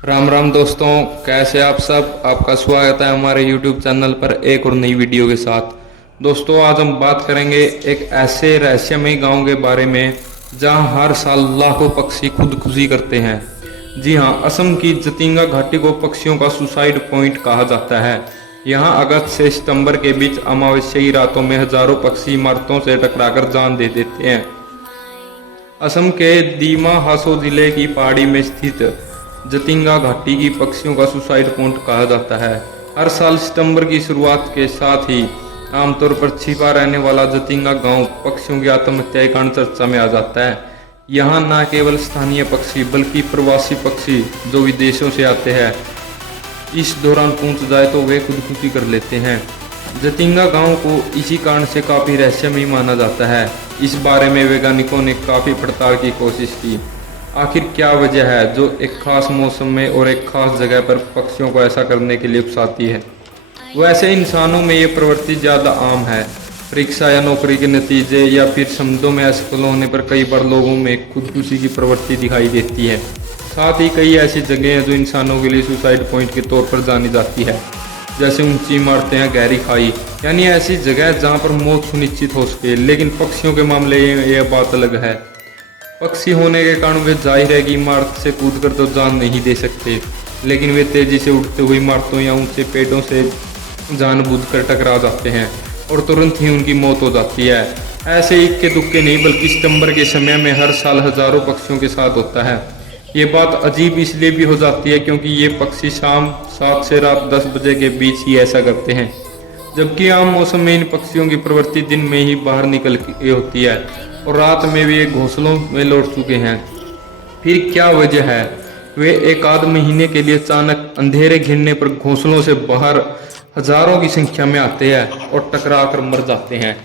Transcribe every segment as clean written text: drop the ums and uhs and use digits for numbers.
राम राम दोस्तों, कैसे आप सब। आपका स्वागत है हमारे YouTube चैनल पर एक और नई वीडियो के साथ। दोस्तों, आज हम बात करेंगे एक ऐसे रहस्यमय गांव के बारे में जहां हर साल लाखों पक्षी खुदकुशी करते हैं। जी हां, असम की जतिंगा घाटी को पक्षियों का सुसाइड पॉइंट कहा जाता है। यहां अगस्त से सितंबर के बीच अमावस्याई रातों में हजारों पक्षी इमारतों से टकराकर जान दे देते हैं। असम के दीमा हासो जिले की पहाड़ी में स्थित जतिंगा घाटी की पक्षियों का सुसाइड पॉइंट कहा जाता है। हर साल सितंबर की शुरुआत के साथ ही आमतौर पर छिपा रहने वाला जतिंगा गांव पक्षियों की आत्महत्या के कारण चर्चा में आ जाता है। यहाँ न केवल स्थानीय पक्षी बल्कि प्रवासी पक्षी जो विदेशों से आते हैं इस दौरान पहुंच जाए तो वे खुदकुशी कर लेते हैं। जतिंगा गांव को इसी कारण से काफी रहस्यमय माना जाता है। इस बारे में वैज्ञानिकों ने काफी पड़ताल की कोशिश की। आखिर क्या वजह है जो एक खास मौसम में और एक खास जगह पर पक्षियों को ऐसा करने के लिए उकसाती है। वैसे इंसानों में ये प्रवृत्ति ज़्यादा आम है। परीक्षा या नौकरी के नतीजे या फिर शब्दों में असफल होने पर कई बार लोगों में खुदकुशी की प्रवृत्ति दिखाई देती है। साथ ही कई ऐसी जगह हैं जो इंसानों के लिए सुसाइड पॉइंट के तौर पर जानी जाती है, जैसे ऊंची इमारतें या गहरी खाई, यानी ऐसी जगह जहाँ पर मौत सुनिश्चित हो सके। लेकिन पक्षियों के मामले यह बात अलग है। पक्षी होने के कारण वे जाहिर है कि इमारत से कूदकर तो जान नहीं दे सकते, लेकिन वे तेजी से उड़ते हुए इमारतों या ऊंचे पेड़ों से जानबूझकर टकरा जाते हैं और तुरंत ही उनकी मौत हो जाती है। ऐसे इक्के दुक्के नहीं बल्कि सितंबर के समय में हर साल हजारों पक्षियों के साथ होता है। ये बात अजीब इसलिए भी हो जाती है क्योंकि ये पक्षी शाम 7 से रात 10 बजे के बीच ही ऐसा करते हैं, जबकि आम मौसम में इन पक्षियों की प्रवृत्ति दिन में ही बाहर निकल के होती है और रात में भी घोंसलों में लौट चुके हैं। फिर क्या वजह है? वे एक आध महीने के लिए अचानक अंधेरे घिरने पर घोंसलों से बाहर हजारों की संख्या में आते हैं और टकरा कर मर जाते हैं।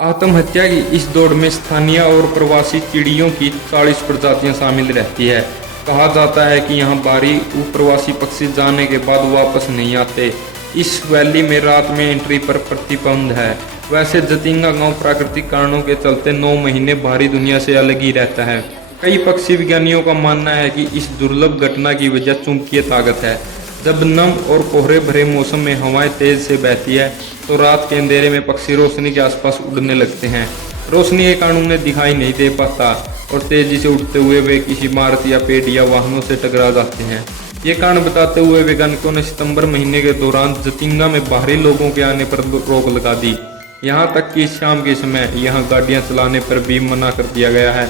आत्महत्या की इस दौड़ में स्थानीय और प्रवासी चिड़ियों की 40 प्रजातियां शामिल रहती है। कहा जाता है कि यहाँ बाहरी प्रवासी पक्षी जाने के बाद वापस नहीं आते। इस वैली में रात में एंट्री पर प्रतिबंध है। वैसे जतिंगा गांव प्राकृतिक कारणों के चलते 9 महीने बाहरी दुनिया से अलग ही रहता है। कई पक्षी विज्ञानियों का मानना है कि इस दुर्लभ घटना की वजह चुंबकीय ताकत है। जब नम और कोहरे भरे मौसम में हवाएं तेज से बहती है तो रात के अंधेरे में पक्षी रोशनी के आसपास उड़ने लगते हैं। रोशनी के कारण उन्हें दिखाई नहीं दे पाता और तेजी से उड़ते हुए वे किसी इमारत या पेड़ या वाहनों से टकरा जाते हैं। ये कारण बताते हुए वैज्ञानिकों ने सितंबर महीने के दौरान जतिंगा में बाहरी लोगों के आने पर रोक लगा दी। यहाँ तक कि शाम के समय यहाँ गाड़ियाँ चलाने पर भी मना कर दिया गया है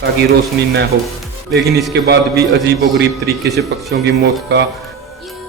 ताकि रोशनी न हो। लेकिन इसके बाद भी अजीबोगरीब तरीके से पक्षियों की मौत का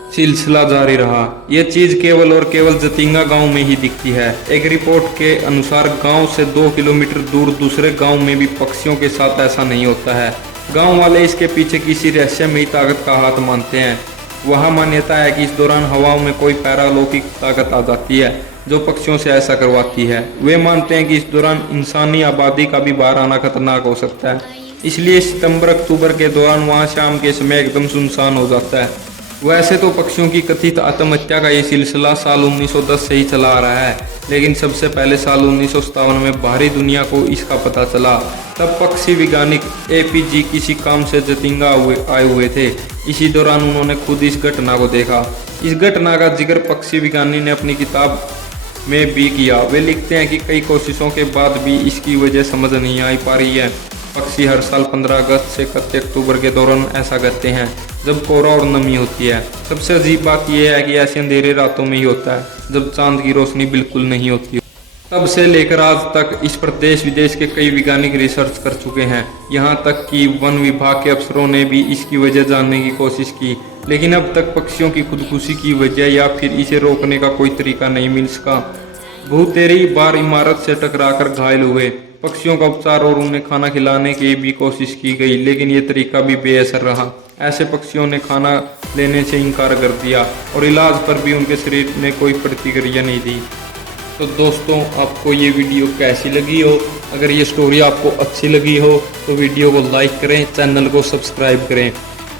सिलसिला जारी रहा। यह चीज केवल और केवल जतिंगा गांव में ही दिखती है। एक रिपोर्ट के अनुसार गांव से 2 किलोमीटर दूर दूसरे गांव में भी पक्षियों के साथ ऐसा नहीं होता है। गांव वाले इसके पीछे किसी रहस्यमयी ताकत का हाथ मानते हैं। वहाँ मान्यता है कि इस दौरान हवाओं में कोई पैरालौकिक ताकत आ जाती है जो पक्षियों से ऐसा करवाती है। वे मानते हैं कि इस दौरान इंसानी आबादी का भी बाहर आना खतरनाक हो सकता है, इसलिए सितंबर अक्टूबर के दौरान वहाँ शाम के समय एकदम सुनसान हो जाता है। वैसे तो पक्षियों की कथित आत्महत्या का ये सिलसिला साल 1910 से ही चला आ रहा है, लेकिन सबसे पहले साल 1957 में बाहरी दुनिया को इसका पता चला। तब पक्षी वैज्ञानिक APG किसी काम से जतिंगा आए हुए थे। इसी दौरान उन्होंने खुद इस घटना को देखा। इस घटना का जिक्र पक्षी विज्ञानी ने अपनी किताब में भी किया। वे लिखते हैं कि कई कोशिशों के बाद भी इसकी वजह समझ नहीं आ पा रही है। पक्षी हर साल 15 अगस्त से 31 अक्टूबर के दौरान ऐसा करते हैं जब कोहरा और नमी होती है। सबसे अजीब बात यह है कि ऐसे अंधेरे रातों में ही होता है जब चांद की रोशनी बिल्कुल नहीं होती। तब से लेकर आज तक इस पर देश विदेश के कई वैज्ञानिक रिसर्च कर चुके हैं। यहाँ तक कि वन विभाग के अफसरों ने भी इसकी वजह जानने की कोशिश की, लेकिन अब तक पक्षियों की खुदकुशी की वजह या फिर इसे रोकने का कोई तरीका नहीं मिल सका। बहुतेरी बार इमारत से टकराकर घायल हुए पक्षियों का उपचार और उन्हें खाना खिलाने की भी कोशिश की गई, लेकिन ये तरीका भी बेअसर रहा। ऐसे पक्षियों ने खाना लेने से इनकार कर दिया और इलाज पर भी उनके शरीर ने कोई प्रतिक्रिया नहीं दी। तो दोस्तों, आपको ये वीडियो कैसी लगी हो? अगर ये स्टोरी आपको अच्छी लगी हो तो वीडियो को लाइक करें, चैनल को सब्सक्राइब करें।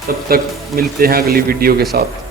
तब तक मिलते हैं अगली वीडियो के साथ।